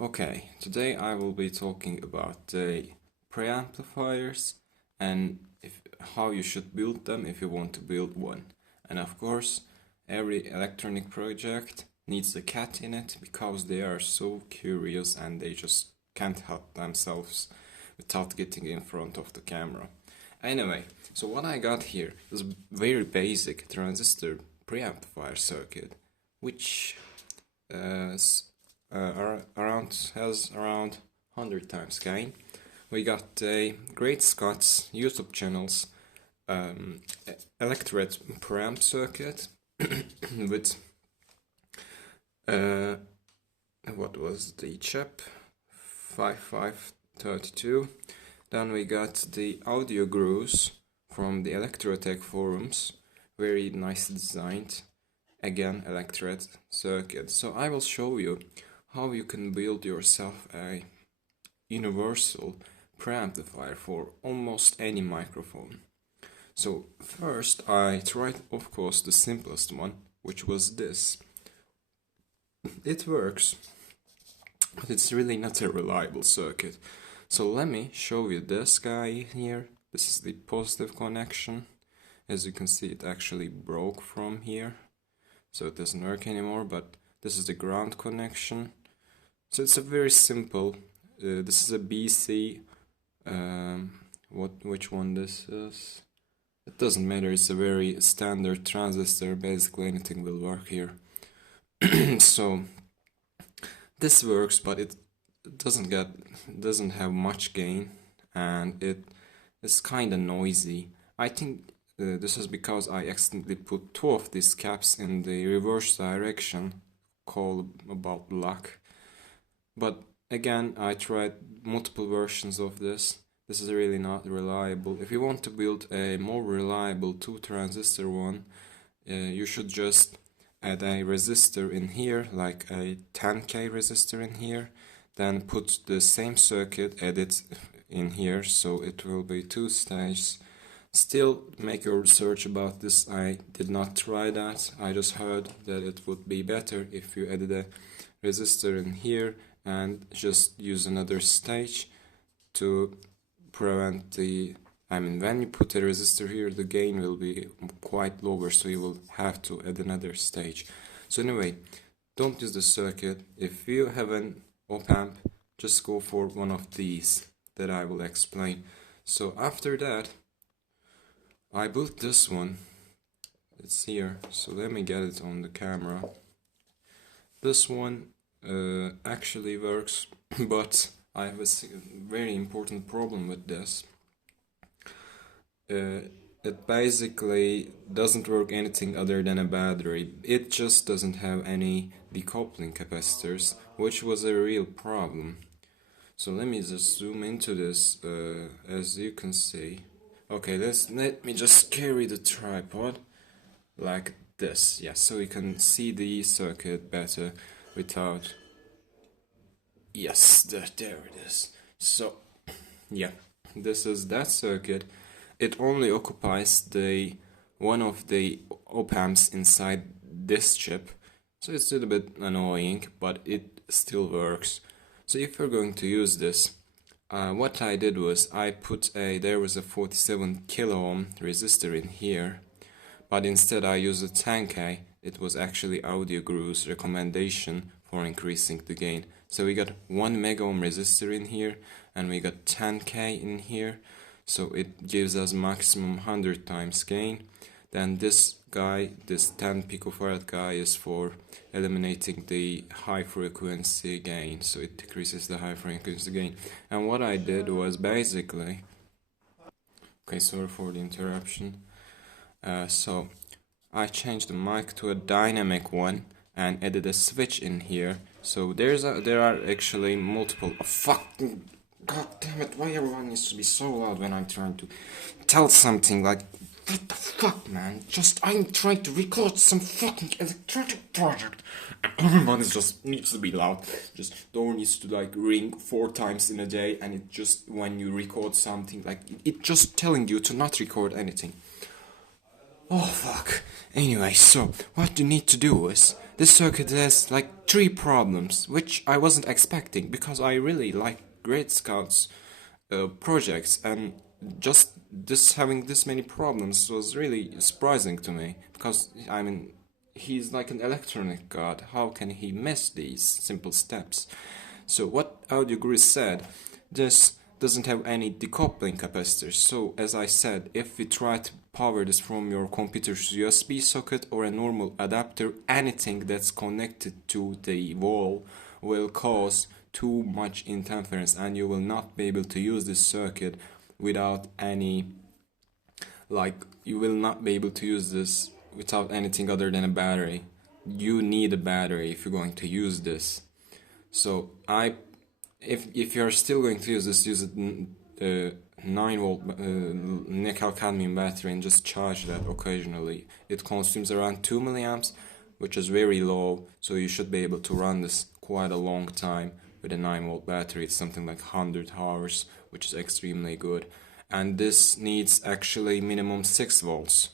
Okay, today I will be talking about the preamplifiers and how you should build them if you want to build one. And of course, every electronic project needs a cat in it because they are so curious and they just can't help themselves without getting in front of the camera. Anyway, so what I got here is a very basic transistor preamplifier circuit, which has around 100 times gain. We got a Great Scots YouTube channel's electret preamp circuit with what was the chip 5532. Then we got the audio grooves from the Electrotech forums, very nicely designed. Again, electret circuit. So I will show you how you can build yourself a universal preamplifier for almost any microphone. So first I tried, of course, the simplest one, which was this. It works, but it's really not a reliable circuit. So let me show you this guy here. This is the positive connection. As you can see, it actually broke from here, so it doesn't work anymore, but this is the ground connection. So it's a very simple, this is a BC, which one this is? It doesn't matter, it's a very standard transistor, basically anything will work here. So this works, but it doesn't have much gain, and it is kinda noisy. I think this is because I accidentally put two of these caps in the reverse direction, call about luck. But again, I tried multiple versions of this. This is really not reliable. If you want to build a more reliable 2-transistor one, you should just add a resistor in here, like a 10K resistor in here, then put the same circuit, add it in here, so it will be 2 stages. Still, make your research about this. I did not try that. I just heard that it would be better if you added a resistor in here and just use another stage to prevent when you put a resistor here, the gain will be quite lower, so you will have to add another stage. So anyway, don't use the circuit. If you have an op-amp, just go for one of these that I will explain. So after that, I built this one. It's here, so let me get it on the camera. This one actually works, but I have a very important problem with this. It basically doesn't work anything other than a battery. It just doesn't have any decoupling capacitors, which was a real problem. So let me just zoom into this. As you can see, okay, let me just carry the tripod like this. Yeah, so you can see the circuit better without. Yes, there it is. So yeah, this is that circuit. It only occupies one of the op-amps inside this chip, so it's a little bit annoying, but it still works. So if you're going to use this, what I did was I put there was a 47 kilo ohm resistor in here, but instead I used a 10K. It was actually Audio Groove's recommendation for increasing the gain. So we got 1 mega ohm resistor in here, and we got 10K in here, so it gives us maximum 100 times gain. Then this guy, this 10 picofarad guy, is for eliminating the high frequency gain, so it decreases the high frequency gain. And what I did was basically, okay, sorry for the interruption. So I changed the mic to a dynamic one and added a switch in here. So there are actually multiple. Oh, fucking god damn it! Why everyone needs to be so loud when I'm trying to tell something? Like, what the fuck, man? I'm trying to record some fucking electronic project, and everyone just needs to be loud. Just door needs to like ring 4 times in a day, and it just when you record something, like it just telling you to not record anything. Oh fuck. Anyway, so what you need to do is this circuit has like 3 problems, which I wasn't expecting because I really like Great Scouts projects, and just this having this many problems was really surprising to me because I mean he's like an electronic god. How can he miss these simple steps? So what Audio Guru said, this doesn't have any decoupling capacitors. So as I said, if we try to power this from your computer's USB socket or a normal adapter, anything that's connected to the wall will cause too much interference, and you will not be able to use this circuit without any, like, you will not be able to use this without anything other than a battery. You need a battery if you're going to use this. So if you're still going to use this, use a 9 volt nickel cadmium battery and just charge that occasionally. It consumes around 2 milliamps, which is very low, so you should be able to run this quite a long time with a 9 volt battery. It's something like 100 hours, which is extremely good. And this needs actually minimum 6 volts.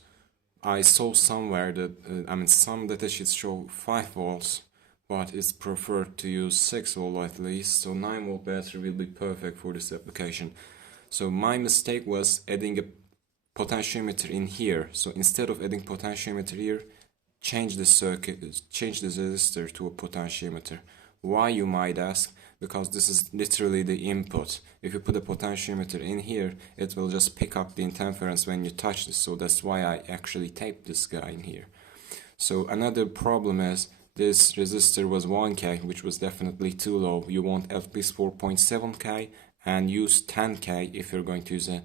I saw somewhere that, some datasheets show 5 volts, but it's preferred to use 6 volt at least, so 9 volt battery will be perfect for this application. So my mistake was adding a potentiometer in here. So instead of adding potentiometer here, change the circuit, change the resistor to a potentiometer. Why, you might ask? Because this is literally the input. If you put a potentiometer in here, it will just pick up the interference when you touch this. So that's why I actually taped this guy in here. So another problem is this resistor was 1K, which was definitely too low. You want at least 4.7K and use 10K if you're going to use a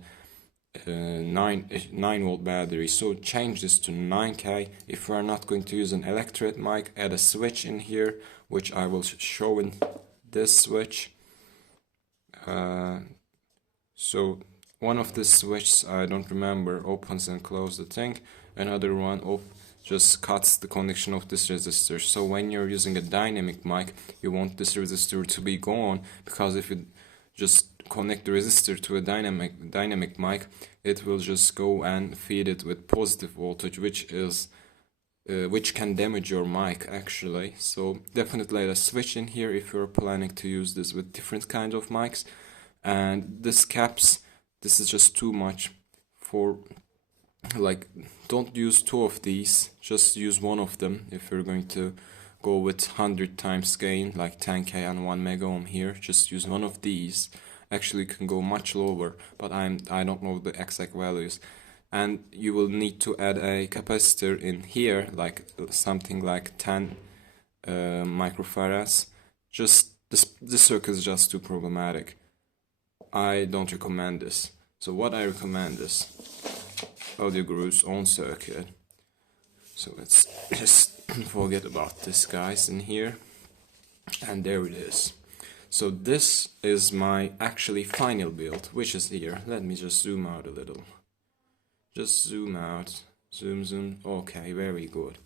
9 volt battery. So change this to 9K. If you are not going to use an electret mic, add a switch in here, which I will show in this switch. So one of the switches, I don't remember, opens and closes the thing. Another one just cuts the connection of this resistor. So when you're using a dynamic mic, you want this resistor to be gone, because if you just connect the resistor to a dynamic mic, it will just go and feed it with positive voltage, which can damage your mic actually. So definitely add a switch in here if you're planning to use this with different kinds of mics. And this is just too much for, like, don't use 2 of these, just use 1 of them if you're going to go with 100 times gain, like 10K and 1 mega ohm here. Just use 1 of these. Actually, you can go much lower, but I don't know the exact values. And you will need to add a capacitor in here, like something like 10 microfarads. Just this circuit is just too problematic. I don't recommend this. So what I recommend is Audio Guru's own circuit. So let's just forget about this guys in here. And there it is. So this is my actually final build, which is here. Let me just zoom out a little. Just zoom out. Zoom. Okay, very good.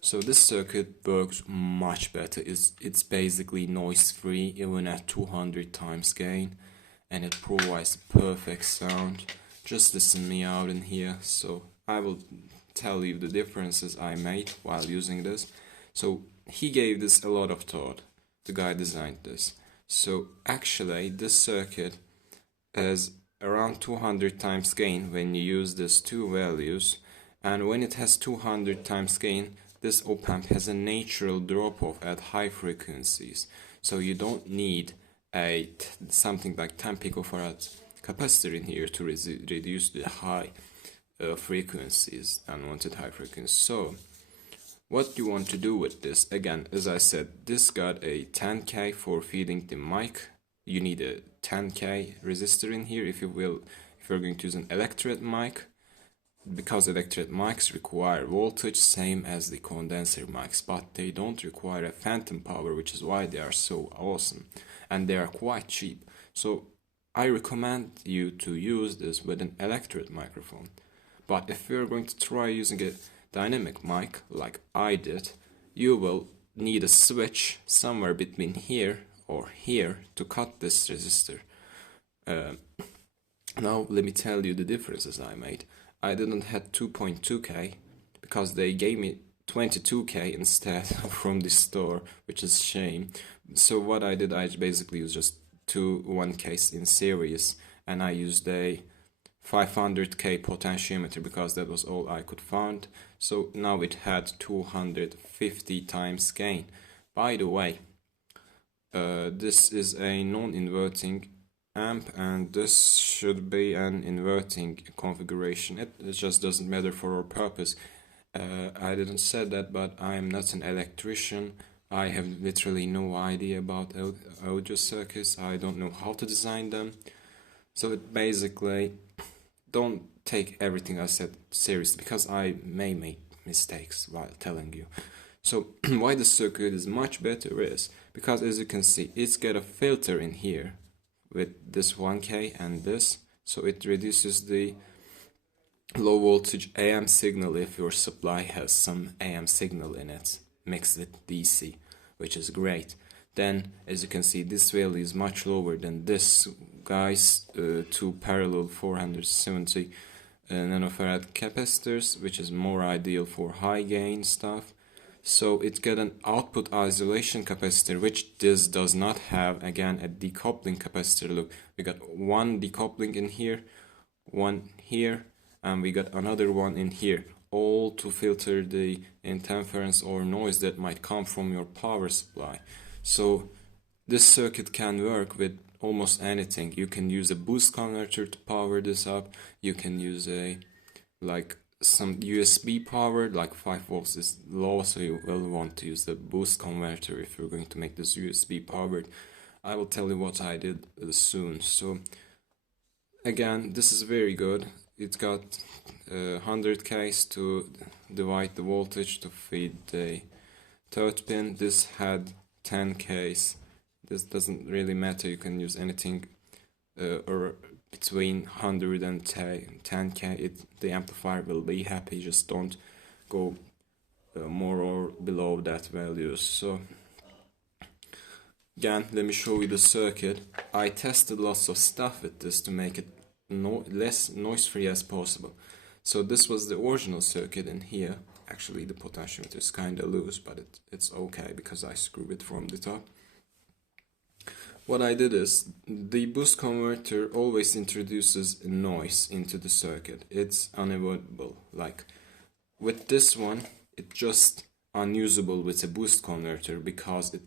So this circuit works much better. It's basically noise free even at 200 times gain, and it provides perfect sound. Just listen me out in here. So I will tell you the differences I made while using this. So he gave this a lot of thought. The guy designed this. So actually this circuit has around 200 times gain when you use these 2 values, and when it has 200 times gain, this op-amp has a natural drop-off at high frequencies. So you don't need something like 10 picofarad capacitor in here to reduce the high frequencies, unwanted high frequencies. So what you want to do with this, again, as I said, this got a 10K for feeding the mic. You need a 10K resistor in here if you're going to use an electret mic, because electret mics require voltage same as the condenser mics, but they don't require a phantom power, which is why they are so awesome, and they are quite cheap. So I recommend you to use this with an electret microphone. But if you're going to try using a dynamic mic like I did, you will need a switch somewhere between here or here to cut this resistor. Now let me tell you the differences I made. I didn't have 2.2K because they gave me 22k instead from the store, which is shame. So what I did, I basically used just two 1Ks in series, and I used a 500k potentiometer because that was all I could find. So now it had 250 times gain. By the way, this is a non-inverting amp, and this should be an inverting configuration. It just doesn't matter for our purpose. I didn't say that, but I'm not an electrician. I have literally no idea about audio circuits. I don't know how to design them. So it basically, don't take everything I said seriously, because I may make mistakes while telling you. So why the circuit is much better is because, as you can see, it's got a filter in here with this 1K and this, so it reduces the low voltage AM signal if your supply has some AM signal in it mixed with DC, which is great. Then, as you can see, this value is much lower than this guy's two parallel 470 nanofarad capacitors, which is more ideal for high gain stuff. So it's got an output isolation capacitor, which this does not have. Again, a decoupling capacitor. Look, we got one decoupling in here, one here, and we got another one in here, all to filter the interference or noise that might come from your power supply. So this circuit can work with almost anything. You can use a boost converter to power this up. You can use some USB power, like 5 volts is low, so you will want to use the boost converter if you're going to make this USB powered. I will tell you what I did soon. So again, this is very good. It's got 100Ks to divide the voltage to feed the third pin. This had 10Ks. This doesn't really matter, you can use anything or between 100 and 10K. The amplifier will be happy, just don't go more or below that value. So again, let me show you the circuit. I tested lots of stuff with this to make it less noise free as possible. So this was the original circuit in here. Actually, the potentiometer is kinda loose, but it's okay because I screw it from the top. What I did is, the boost converter always introduces noise into the circuit. It's unavoidable. Like with this one, it's just unusable with a boost converter because it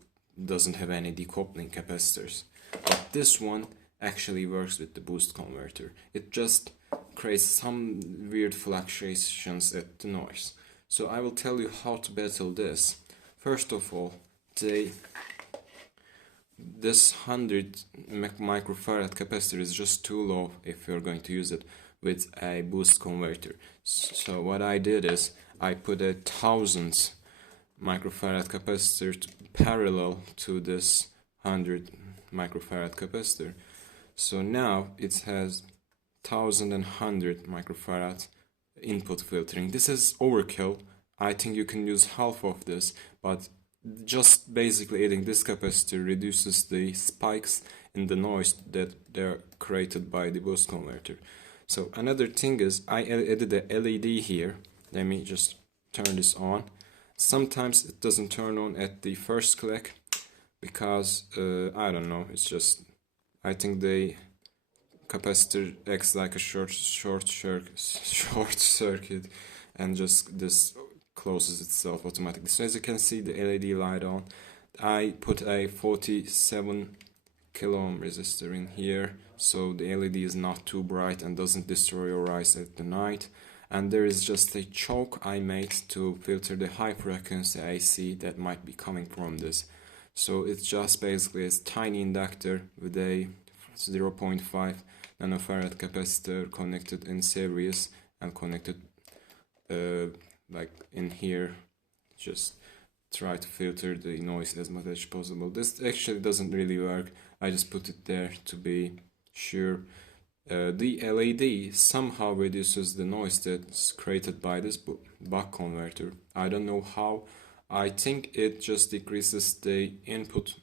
doesn't have any decoupling capacitors. But this one actually works with the boost converter. It just creates some weird fluctuations at the noise. So I will tell you how to battle this. First of all, this 100 microfarad capacitor is just too low if you're going to use it with a boost converter. So what I did is I put 1,000 microfarad capacitor parallel to this 100 microfarad capacitor. So now it has 1,100 microfarad input filtering. This is overkill. I think you can use half of this, but just basically adding this capacitor reduces the spikes in the noise that they're created by the boost converter. So another thing is I added a LED here. Let me just turn this on. Sometimes it doesn't turn on at the first click because I don't know, it's just, I think the capacitor acts like a short circuit and just this closes itself automatically. So as you can see, the LED light on. I put a 47 kilo ohm resistor in here, so the LED is not too bright and doesn't destroy your eyes at the night. And there is just a choke I made to filter the high frequency AC that might be coming from this. So it's just basically a tiny inductor with a 0.5 nanofarad capacitor connected in series and connected like in here. Just try to filter the noise as much as possible. This actually doesn't really work. I just put it there to be sure. The LED somehow reduces the noise that's created by this buck converter. I don't know how. I think it just decreases the input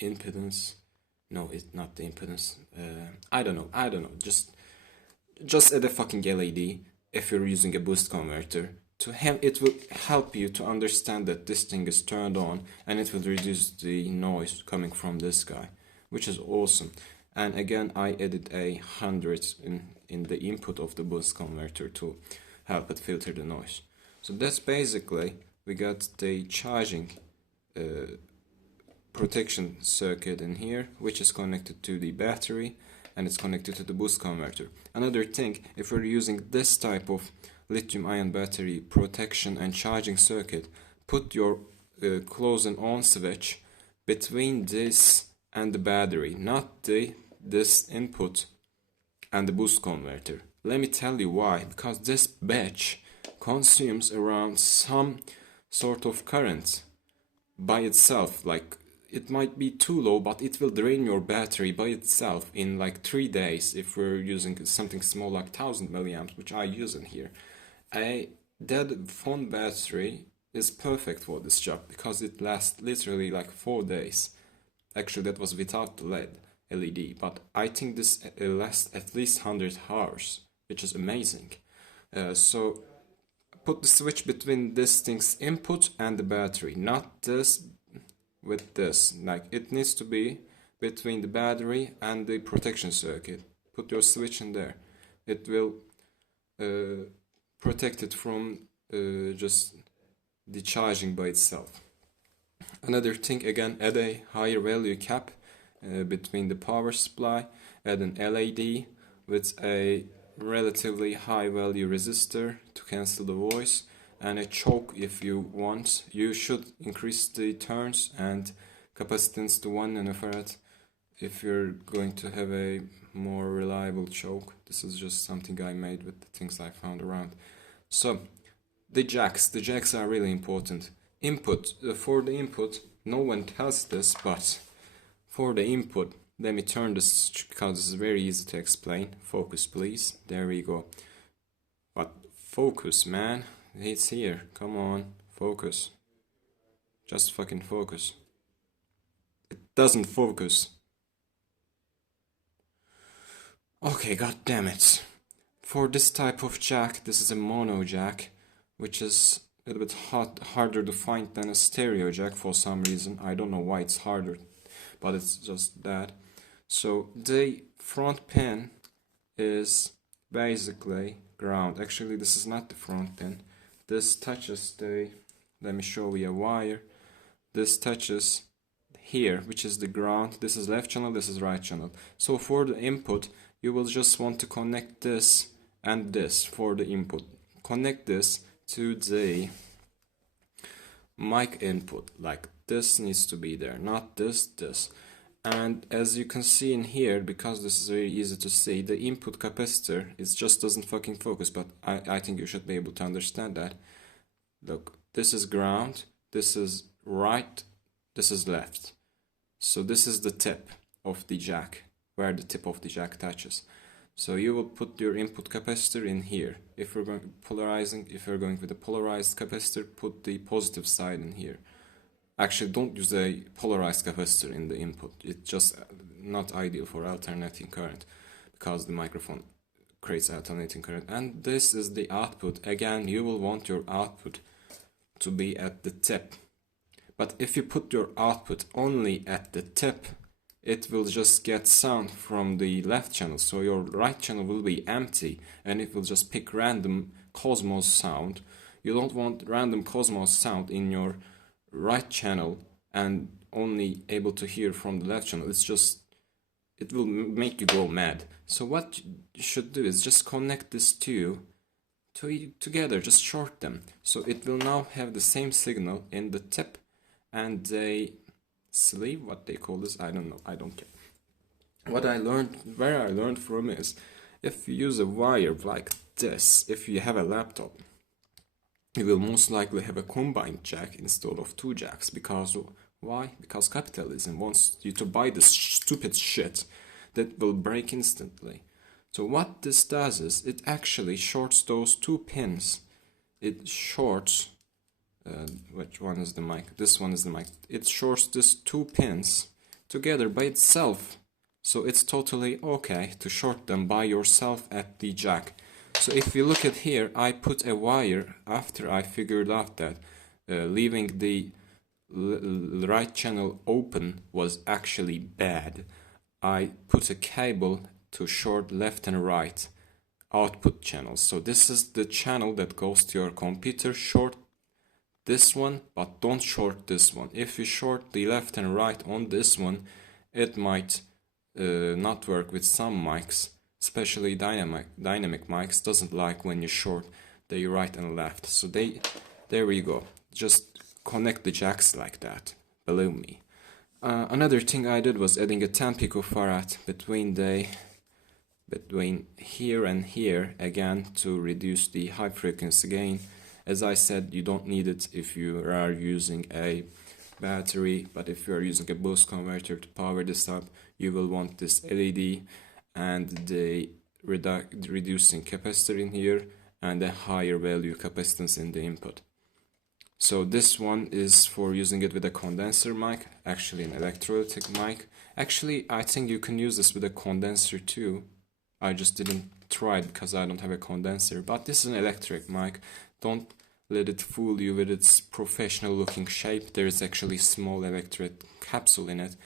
impedance. No, it's not the impedance. I don't know. Just add a fucking LED if you're using a boost converter. it will help you to understand that this thing is turned on, and it will reduce the noise coming from this guy, which is awesome. And again, I added 100 in the input of the boost converter to help it filter the noise. So that's basically, we got the charging protection circuit in here, which is connected to the battery, and it's connected to the boost converter. Another thing, if we're using this type of lithium-ion battery protection and charging circuit, put your close and on switch between this and the battery, not this input and the boost converter. Let me tell you why. Because this bitch consumes around some sort of current by itself. Like, it might be too low, but it will drain your battery by itself in like 3 days if we're using something small like 1000 milliamps, which I use in here. A dead phone battery is perfect for this job because it lasts literally like 4 days. Actually, that was without the LED, but I think this lasts at least 100 hours, which is amazing. So put the switch between this thing's input and the battery, not this with this. Like, it needs to be between the battery and the protection circuit. Put your switch in there. It will protect it from just the charging by itself. Another thing, again, add a higher value cap between the power supply, add an LED with a relatively high value resistor to cancel the voice, and a choke if you want. You should increase the turns and capacitance to 1 nanofarad if you're going to have a more reliable choke. This is just something I made with the things I found around. So the jacks are really important. Input, for the input, no one tells this, but for the input, let me turn this because this is very easy to explain. Focus, please. There we go. But focus, man. It's here. Come on. Focus. Just fucking focus. It doesn't focus. Okay, god damn it. For this type of jack, this is a mono jack, which is a little bit harder to find than a stereo jack for some reason. I don't know why it's harder, but it's just that. So the front pin is basically ground. Actually, this is not the front pin. This touches the, let me show you a wire. This touches here, which is the ground. This is left channel, this is right channel. So for the input, you will just want to connect this and this for the input. Connect this to the mic input. Like, this needs to be there, not this. And as you can see in here, because this is very easy to see, the input capacitor, it just doesn't fucking focus, but I think you should be able to understand that. Look, this is ground, this is right, this is left. So this is the tip of the jack, where the tip of the jack touches. So you will put your input capacitor in here. If we're going with a polarized capacitor, put the positive side in here. Actually, don't use a polarized capacitor in the input. It's just not ideal for alternating current because the microphone creates alternating current. And this is the output. Again, you will want your output to be at the tip. But if you put your output only at the tip, it will just get sound from the left channel. So your right channel will be empty and it will just pick random Cosmos sound. You don't want random Cosmos sound in your right channel and only able to hear from the left channel. It will make you go mad. So what you should do is just connect these two together, just short them. So it will now have the same signal in the tip and the sleeve, what they call this, I don't know, I don't care. Where I learned from is, if you use a wire like this, if you have a laptop, you will most likely have a combined jack instead of 2 jacks. Because why? Because capitalism wants you to buy this stupid shit that will break instantly. So what this does is, it actually shorts those 2 pins. It shorts, which one is the mic? This one is the mic. It shorts these 2 pins together by itself. So it's totally okay to short them by yourself at the jack. So if you look at here, I put a wire after I figured out that leaving the right channel open was actually bad. I put a cable to short left and right output channels. So this is the channel that goes to your computer. Short this one, but don't short this one. If you short the left and right on this one, it might not work with some mics, especially dynamic mics doesn't like when you short the right and left. So there we go. Just connect the jacks like that, believe me. Another thing I did was adding a 10 picofarad between here and here, again to reduce the high frequency gain. As I said, you don't need it if you are using a battery, but if you are using a boost converter to power this up, you will want this LED and the reducing capacitor in here and a higher value capacitance in the input. So this one is for using it with a condenser mic, actually an electrolytic mic. Actually, I think you can use this with a condenser too. I just didn't try it because I don't have a condenser, but this is an electric mic. Don't let it fool you with its professional looking shape. There is actually a small electrode capsule in it,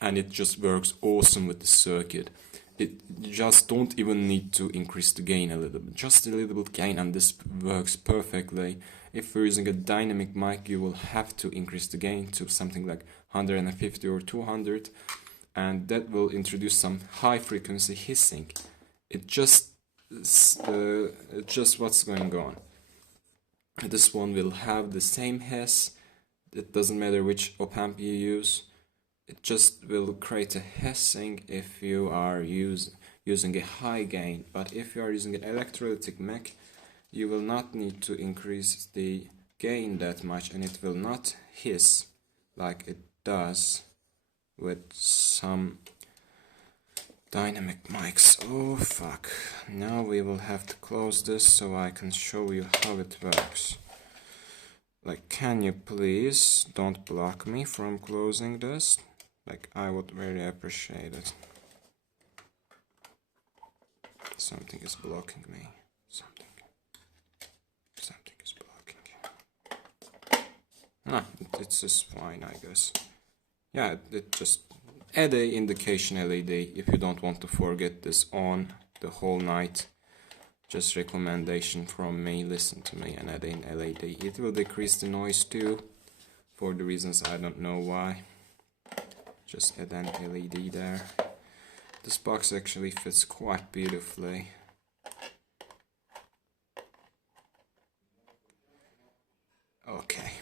and it just works awesome with the circuit. It just don't even need to increase the gain a little bit, just a little bit gain, and this works perfectly. If you're using a dynamic mic, you will have to increase the gain to something like 150 or 200, and that will introduce some high frequency hissing. It's just what's going on. This one will have the same hiss. It doesn't matter which op amp you use. It just will create a hissing if you are using a high gain. But if you are using an electrolytic mic, you will not need to increase the gain that much, and it will not hiss like it does with some dynamic mics. Oh fuck. Now we will have to close this so I can show you how it works. Like, can you please don't block me from closing this? Like, I would very appreciate it. Something is blocking me. Something is blocking. Ah, it's just fine, I guess. Yeah, it just add a indication LED if you don't want to forget this on the whole night. Just recommendation from me, listen to me and add in LED. It will decrease the noise too, for the reasons I don't know why. Just add an LED there. This box actually fits quite beautifully. Okay,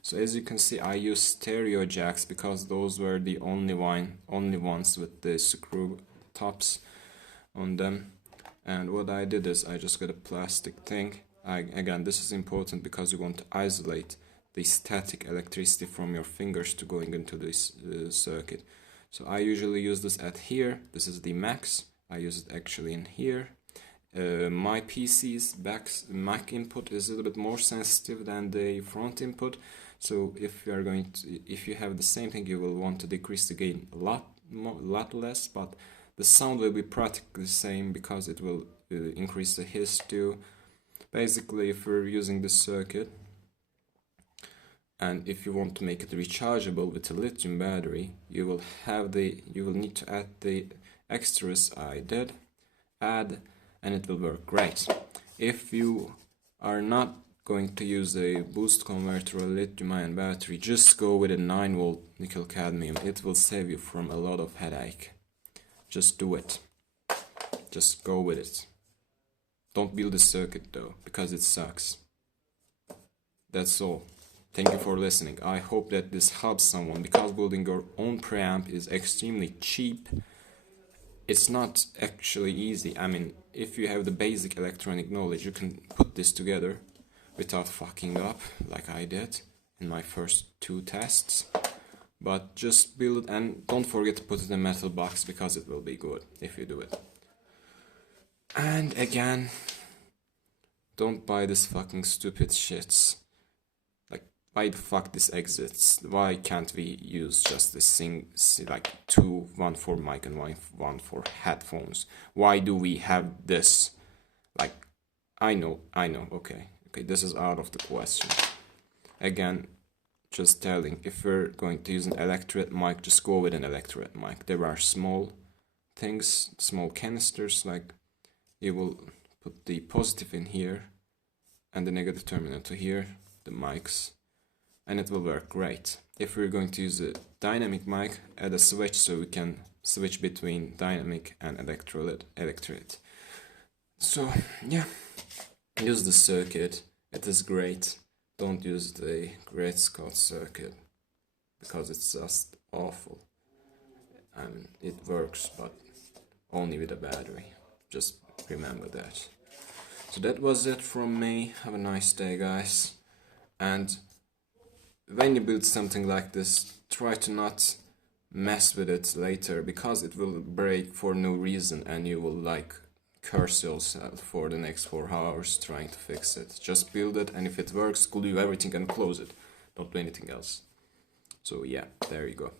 so as you can see, I use stereo jacks because those were the only ones with the screw tops on them. And what I did is I just got a plastic thing. Again, this is important because you want to isolate the static electricity from your fingers to going into this circuit. So I usually use this at here. This is the max. I use it actually in here. My PC's Mac input is a little bit more sensitive than the front input. So if you have the same thing, you will want to decrease the gain a lot less, but the sound will be practically the same because it will increase the hiss too. Basically, if you're using this circuit, and if you want to make it rechargeable with a lithium battery, you will need to add the extras I did add, and it will work great. If you are not going to use a boost converter or lithium-ion battery, just go with a 9V nickel cadmium. It will save you from a lot of headache. Just do it. Just go with it. Don't build a circuit though, because it sucks. That's all. Thank you for listening. I hope that this helps someone, because building your own preamp is extremely cheap. It's not actually easy. I mean, if you have the basic electronic knowledge, you can put this together without fucking up, like I did in my first 2 tests. But just build, and don't forget to put it in a metal box, because it will be good if you do it. And again, don't buy this fucking stupid shits. Like, why the fuck this exists? Why can't we use just this thing, like one for mic and one for headphones? Why do we have this? Like, I know, okay. Okay, this is out of the question. Again, just telling, if we're going to use an electret mic, just go with an electret mic. There are small things, small canisters, like you will put the positive in here and the negative terminal to here, the mics, and it will work great. If we're going to use a dynamic mic, add a switch so we can switch between dynamic and electret. So yeah, use the circuit, it is great. Don't use the Great Scott circuit because it's just awful. I mean, it works, but only with a battery. Just remember that. So that was it from me. Have a nice day, guys. And when you build something like this, try to not mess with it later, because it will break for no reason and you will like curse yourself for the next 4 hours trying to fix it. Just build it, and if it works, glue everything and close it. Don't do anything else. So yeah, there you go.